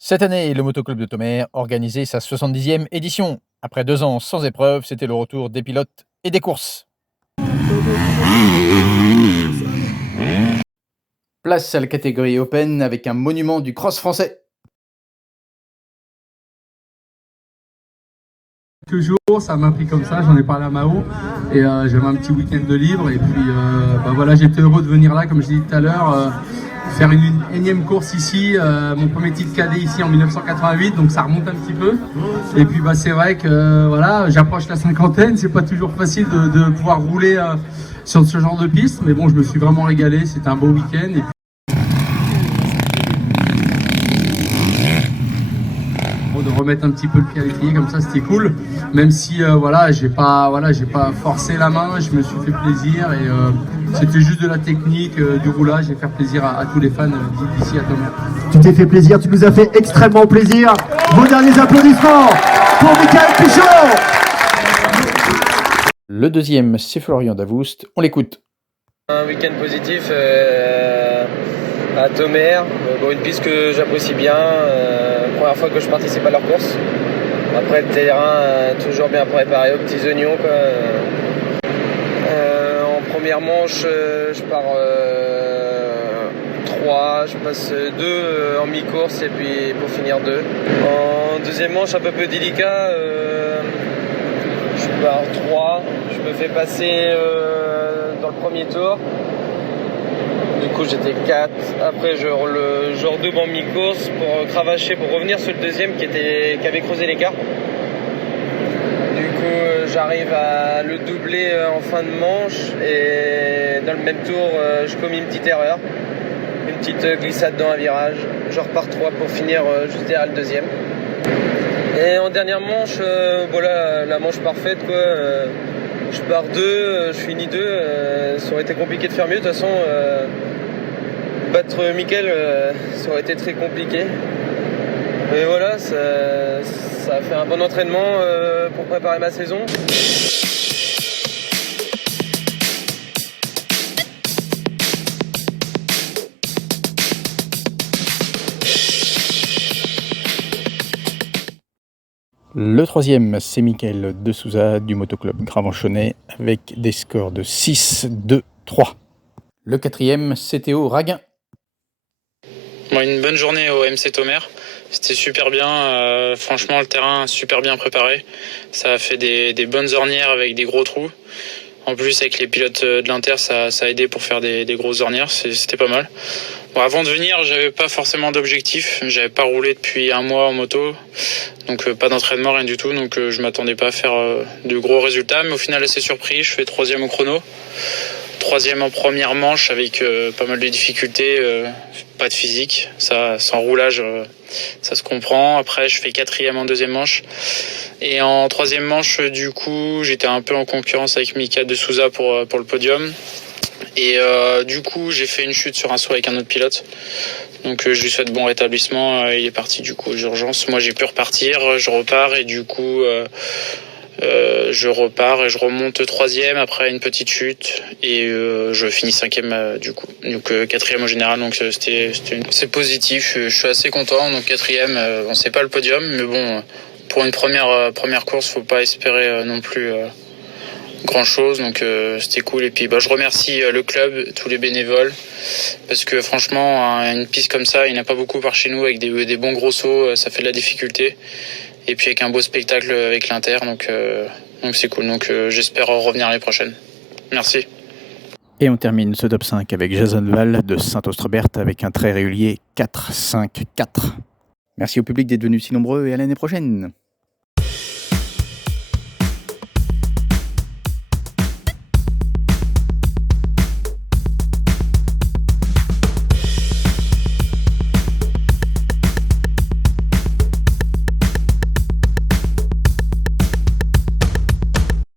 Cette année, le Motoclub de Tonnerre organisait sa 70e édition. Après 2 ans sans épreuve, c'était le retour des pilotes et des courses. Place à la catégorie Open avec un monument du cross français. Quelques jours, ça m'a pris comme ça, j'en ai parlé à Mao et j'avais un petit week-end de libre et puis voilà, j'étais heureux de venir là, comme je l'ai dit tout à l'heure, faire une énième course ici, mon premier titre cadet ici en 1988, donc ça remonte un petit peu. Et puis c'est vrai que voilà, j'approche la cinquantaine, c'est pas toujours facile de pouvoir rouler sur ce genre de piste, mais bon, je me suis vraiment régalé, c'était un beau week-end. Et de remettre un petit peu le pied à l'étrier comme ça, c'était cool, même si j'ai pas forcé la main, je me suis fait plaisir et c'était juste de la technique, du roulage et faire plaisir à tous les fans d'ici à Tonnerre. Tu t'es fait plaisir, tu nous as fait extrêmement plaisir. Vos derniers applaudissements pour Michael Pichot. Le deuxième, c'est Florian Davoust, on l'écoute. Un week-end positif à Tonnerre, une piste que j'apprécie bien, première fois que je participe à leur course. Après le terrain, toujours bien préparé aux petits oignons, quoi. En première manche, je pars 3, je passe 2 en mi-course et puis pour finir 2. En deuxième manche, un peu plus délicat, je pars 3, je me fais passer dans le premier tour. Du coup j'étais 4, après je redouble en mi-course pour cravacher, pour revenir sur le deuxième qui avait creusé l'écart. Du coup j'arrive à le doubler en fin de manche et dans le même tour je commets une petite erreur, une petite glissade dans un virage. Je repars 3 pour finir juste derrière le deuxième. Et en dernière manche, voilà, la manche parfaite quoi. Je pars 2, je finis 2, ça aurait été compliqué de faire mieux de toute façon. Battre Mickaël, ça aurait été très compliqué. Mais voilà, ça a fait un bon entraînement pour préparer ma saison. Le troisième, c'est Mickaël de Souza du Motoclub Gravenchonnet avec des scores de 6, 2, 3. Le quatrième, c'est Théo Raguin. Une bonne journée au MC Tonnerre, c'était super bien, franchement le terrain super bien préparé, ça a fait des bonnes ornières avec des gros trous. En plus avec les pilotes de l'Inter ça a aidé pour faire des grosses ornières, c'était pas mal. Bon, avant de venir j'avais pas forcément d'objectif, j'avais pas roulé depuis un mois en moto, donc pas d'entraînement, rien du tout, donc je m'attendais pas à faire de gros résultats, mais au final assez surpris, je fais 3e au chrono. 3e en première manche avec pas mal de difficultés, pas de physique, ça sans roulage ça se comprend. Après je fais 4e en deuxième manche et en 3e manche du coup j'étais un peu en concurrence avec Mika de Souza pour le podium et du coup j'ai fait une chute sur un saut avec un autre pilote. Donc je lui souhaite bon rétablissement, il est parti du coup aux urgences. Moi j'ai pu repartir, je repars et du coup je repars et je remonte 3e après une petite chute et je finis 5e du coup. Donc 4e au général, donc c'est positif, je suis assez content. Donc 4e, bon, c'est pas le podium, mais bon pour une première course, faut pas espérer non plus grand chose, donc c'était cool. Et puis je remercie le club, tous les bénévoles, parce que franchement une piste comme ça, il n'y en a pas beaucoup par chez nous avec des bons gros sauts, ça fait de la difficulté. Et puis avec un beau spectacle avec l'Inter, donc c'est cool. Donc j'espère revenir l'année prochaine. Merci. Et on termine ce top 5 avec Jason Val de Saint-Austrebert avec un très régulier 4-5-4. Merci au public d'être venu si nombreux et à l'année prochaine.